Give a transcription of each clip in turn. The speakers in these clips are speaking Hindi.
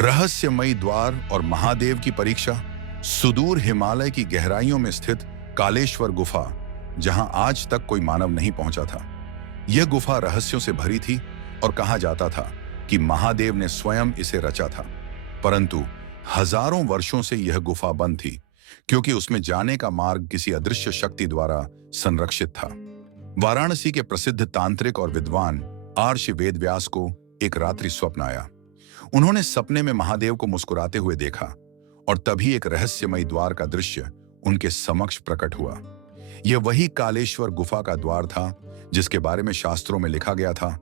रहस्यमयी द्वार और महादेव की परीक्षा। सुदूर हिमालय की गहराइयों में स्थित कालेश्वर गुफा, जहां आज तक कोई मानव नहीं पहुंचा था। यह गुफा रहस्यों से भरी थी और कहा जाता था कि महादेव ने स्वयं इसे रचा था। परंतु हजारों वर्षों से यह गुफा बंद थी, क्योंकि उसमें जाने का मार्ग किसी अदृश्य शक्ति द्वारा संरक्षित था। वाराणसी के प्रसिद्ध तांत्रिक और विद्वान आर्षि वेदव्यास को एक रात्रि स्वप्न आया। उन्होंने सपने में महादेव को मुस्कुराते हुए देखा और तभी एक रहस्यमयी द्वार का दृश्य उनके समक्ष प्रकट हुआ। यह वही कालेश्वर गुफा का द्वार था जिसके बारे में शास्त्रों में लिखा गया था,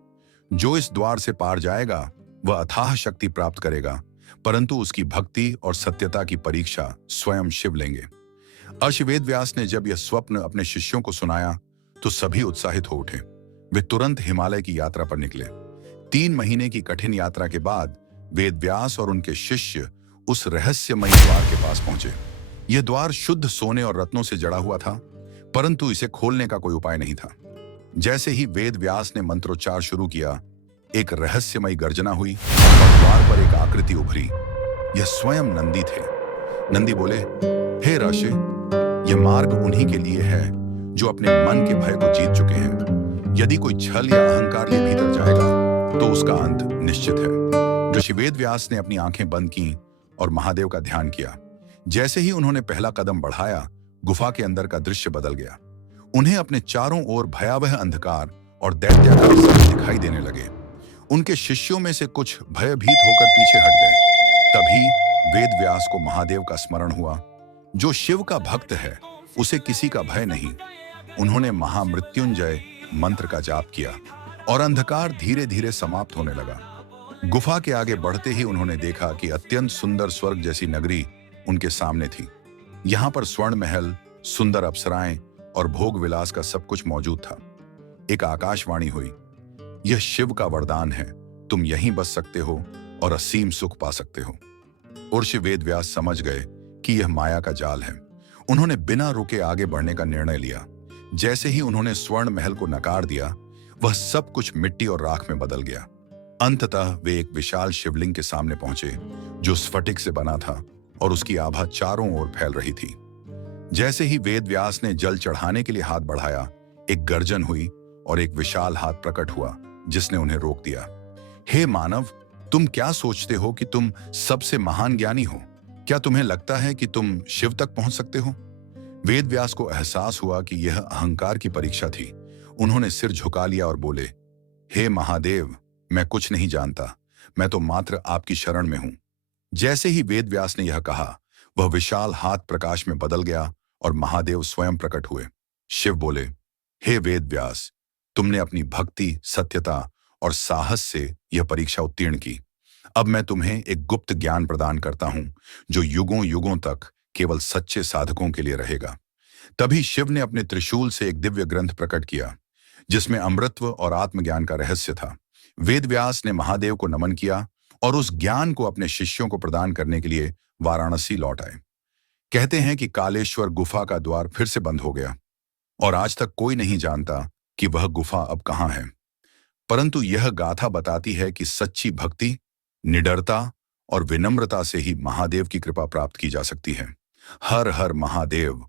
जो इस द्वार से पार जाएगा वह अथाह शक्ति प्राप्त करेगा, परंतु उसकी भक्ति और सत्यता की परीक्षा स्वयं शिव लेंगे। अर्षि वेदव्यास ने जब यह स्वप्न अपने शिष्यों को सुनाया तो सभी उत्साहित हो उठे। वे तुरंत हिमालय की यात्रा पर निकले। 3 महीने की कठिन यात्रा के बाद वेदव्यास और उनके शिष्य उस रहस्यमयी द्वार के पास पहुंचे। यह द्वार शुद्ध सोने और रत्नों से जड़ा हुआ था, परंतु इसे खोलने का कोई उपाय नहीं था। जैसे ही वेदव्यास ने मंत्रोच्चार शुरू किया, एक रहस्यमयी गर्जना हुई और द्वार पर एक आकृति उभरी। यह स्वयं नंदी थे। नंदी बोले, हे ऋषि, यह मार्ग उन्हीं के लिए है जो अपने मन के भय को जीत चुके हैं। यदि कोई छल या अहंकार ले भीतर जाएगा तो उसका अंत निश्चित है। ऋषि वेदव्यास ने अपनी आंखें बंद की और महादेव का ध्यान किया। जैसे ही उन्होंने पहला कदम बढ़ाया, गुफा के अंदर का दृश्य बदल गया। उन्हें अपने चारों ओर भयावह अंधकार और दैत्याकार सभी दिखाई देने लगे। उनके शिष्यों में से कुछ भयभीत होकर पीछे हट गए। तभी वेदव्यास को महादेव का स्मरण हुआ। जो शिव का भक्त है उसे किसी का भय नहीं। उन्होंने महामृत्युंजय मंत्र का जाप किया और अंधकार धीरे धीरे समाप्त होने लगा। गुफा के आगे बढ़ते ही उन्होंने देखा कि अत्यंत सुंदर स्वर्ग जैसी नगरी उनके सामने थी। यहाँ पर स्वर्ण महल, सुंदर अप्सराएं और भोग विलास का सब कुछ मौजूद था। एक आकाशवाणी हुई, यह शिव का वरदान है, तुम यहीं बस सकते हो और असीम सुख पा सकते हो। अर्षि वेदव्यास समझ गए कि यह माया का जाल है। उन्होंने बिना रुके आगे बढ़ने का निर्णय लिया। जैसे ही उन्होंने स्वर्ण महल को नकार दिया, वह सब कुछ मिट्टी और राख में बदल गया। अंततः वे एक विशाल शिवलिंग के सामने पहुंचे, जो स्फटिक से बना था और उसकी आभा चारों ओर फैल रही थी। जैसे ही वेदव्यास ने जल चढ़ाने के लिए हाथ बढ़ाया, एक गर्जन हुई और एक विशाल हाथ प्रकट हुआ जिसने उन्हें रोक दिया। हे मानव, तुम क्या सोचते हो कि तुम सबसे महान ज्ञानी हो? क्या तुम्हें लगता है कि तुम शिव तक पहुंच सकते हो? वेदव्यास को एहसास हुआ कि यह अहंकार की परीक्षा थी। उन्होंने सिर झुका लिया और बोले, हे महादेव, मैं कुछ नहीं जानता, मैं तो मात्र आपकी शरण में हूं। जैसे ही वेदव्यास ने यह कहा, वह विशाल हाथ प्रकाश में बदल गया और महादेव स्वयं प्रकट हुए। शिव बोले, हे वेदव्यास, तुमने अपनी भक्ति, सत्यता और साहस से यह परीक्षा उत्तीर्ण की। अब मैं तुम्हें एक गुप्त ज्ञान प्रदान करता हूं, जो युगों युगों तक केवल सच्चे साधकों के लिए रहेगा। तभी शिव ने अपने त्रिशूल से एक दिव्य ग्रंथ प्रकट किया, जिसमें अमृतत्व और आत्मज्ञान का रहस्य था। वेदव्यास ने महादेव को नमन किया और उस ज्ञान को अपने शिष्यों को प्रदान करने के लिए वाराणसी लौट आए। कहते हैं कि कालेश्वर गुफा का द्वार फिर से बंद हो गया और आज तक कोई नहीं जानता कि वह गुफा अब कहां है। परंतु यह गाथा बताती है कि सच्ची भक्ति, निडरता और विनम्रता से ही महादेव की कृपा प्राप्त की जा सकती है। हर हर महादेव।